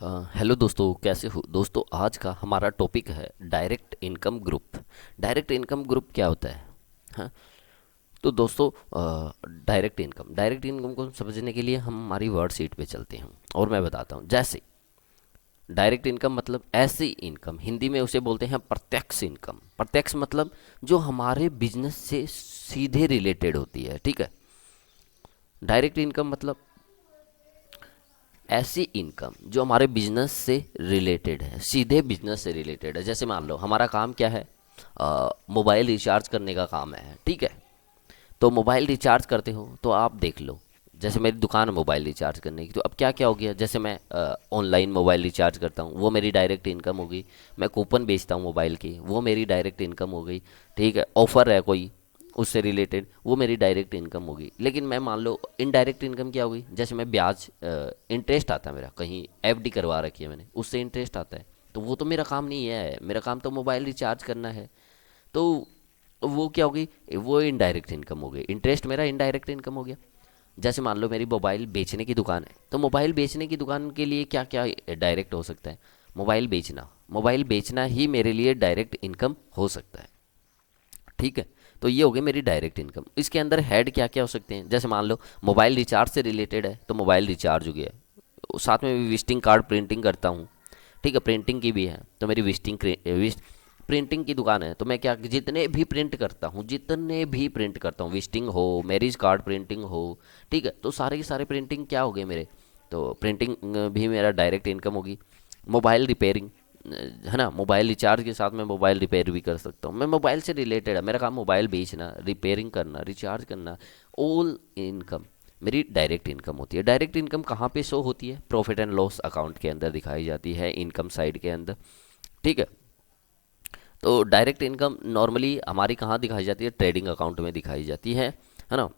Hello दोस्तों, कैसे हो दोस्तों। आज का हमारा टॉपिक है direct income group. Direct income group क्या होता है? हाँ, तो दोस्तों, डायरेक्ट इनकम को समझने के लिए हम हमारी वर्ड शीट पे चलते हैं और मैं बताता हूँ। जैसे डायरेक्ट इनकम मतलब ऐसी इनकम, हिंदी में उसे बोलते हैं प्रत्यक्ष इनकम। प्रत्यक्ष मतलब जो हमारे बिजनेस से सीधे रिलेटेड होती है, ठीक है। डायरेक्ट इनकम मतलब ऐसी इनकम जो हमारे बिजनेस से रिलेटेड है, सीधे बिजनेस से रिलेटेड है। जैसे मान लो हमारा काम क्या है, मोबाइल रिचार्ज करने का काम है, ठीक है। तो मोबाइल रिचार्ज करते हो तो आप देख लो, जैसे मेरी दुकान है मोबाइल रिचार्ज करने की, तो अब क्या क्या हो गया। जैसे मैं ऑनलाइन मोबाइल रिचार्ज करता हूँ, वो मेरी डायरेक्ट इनकम हो गई। मैं कूपन बेचता हूँ मोबाइल की, वो मेरी डायरेक्ट इनकम हो गई। ठीक है, ऑफर है कोई उससे रिलेटेड, वो मेरी डायरेक्ट इनकम होगी। लेकिन मैं मान लो इनडायरेक्ट इनकम क्या होगी, जैसे मैं ब्याज, इंटरेस्ट आता है मेरा, कहीं एफडी करवा रखी है मैंने, उससे इंटरेस्ट आता है। तो वो तो मेरा काम नहीं है, मेरा काम तो मोबाइल रिचार्ज करना है। तो वो क्या होगी, वो इनडायरेक्ट इनकम हो गई। इंटरेस्ट मेरा इनडायरेक्ट इनकम हो गया। जैसे मान लो मेरी मोबाइल बेचने की दुकान है, तो मोबाइल बेचने की दुकान के लिए क्या क्या डायरेक्ट हो सकता है। मोबाइल बेचना ही मेरे लिए डायरेक्ट इनकम हो सकता है, ठीक है। तो ये हो गई मेरी डायरेक्ट इनकम। इसके अंदर हेड क्या क्या हो सकते हैं, जैसे मान लो मोबाइल रिचार्ज से रिलेटेड है तो मोबाइल रिचार्ज हो गया। साथ में भी विजिटिंग कार्ड प्रिंटिंग करता हूँ, ठीक है, प्रिंटिंग की भी है तो मेरी प्रिंटिंग की दुकान है। तो मैं क्या, जितने भी प्रिंट करता हूँ, विजिटिंग हो, मैरिज कार्ड प्रिंटिंग हो, ठीक है, तो सारे के सारे प्रिंटिंग क्या हो गए मेरे। तो प्रिंटिंग भी मेरा डायरेक्ट इनकम होगी। मोबाइल रिपेयरिंग, है ना, मोबाइल रिचार्ज के साथ मैं मोबाइल रिपेयर भी कर सकता हूँ। मैं मोबाइल से रिलेटेड है मेरा काम, मोबाइल बेचना, रिपेयरिंग करना, रिचार्ज करना। ऑल इनकम मेरी डायरेक्ट इनकम होती है। डायरेक्ट इनकम कहाँ पे शो होती है, प्रॉफिट एंड लॉस अकाउंट के अंदर दिखाई जाती है, इनकम साइड के अंदर, ठीक है। तो डायरेक्ट इनकम नॉर्मली हमारी कहाँ दिखाई जाती है, ट्रेडिंग अकाउंट में दिखाई जाती है ना।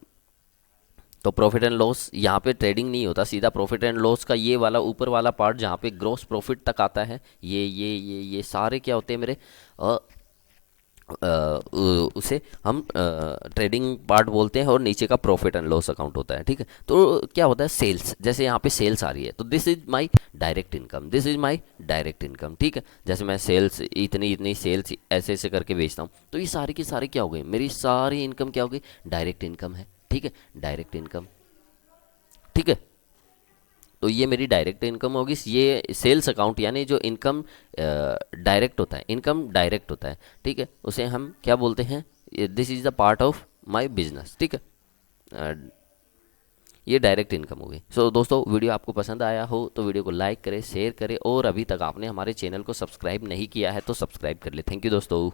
तो प्रॉफिट एंड लॉस यहाँ पे ट्रेडिंग नहीं होता, सीधा प्रॉफिट एंड लॉस का ये वाला ऊपर वाला पार्ट जहाँ पे ग्रोस प्रॉफिट तक आता है, ये सारे क्या होते हैं मेरे, अ, उसे हम ट्रेडिंग पार्ट बोलते हैं, और नीचे का प्रॉफिट एंड लॉस अकाउंट होता है, ठीक है। तो क्या होता है, सेल्स, जैसे यहाँ पे सेल्स आ रही है तो this is my direct income, this is my direct income, ठीक है। जैसे मैं सेल्स, इतनी इतनी सेल्स ऐसे ऐसे करके बेचता हूँ, तो ये सारी की सारी क्या हो गई, मेरी सारी इनकम क्या हो गई, डायरेक्ट इनकम है, ठीक है। डायरेक्ट इनकम, ठीक है। तो ये मेरी डायरेक्ट इनकम होगी। ये सेल्स अकाउंट यानी जो इनकम डायरेक्ट होता है, इनकम डायरेक्ट होता है, ठीक है, उसे हम क्या बोलते हैं, this is the part of my business, ठीक है। अ, ये डायरेक्ट इनकम होगी। सो दोस्तों, वीडियो आपको पसंद आया हो तो वीडियो को लाइक करें, शेयर करें, और अभी तक आपने हमारे चैनल को सब्सक्राइब नहीं किया है तो सब्सक्राइब कर ले। थैंक यू दोस्तों।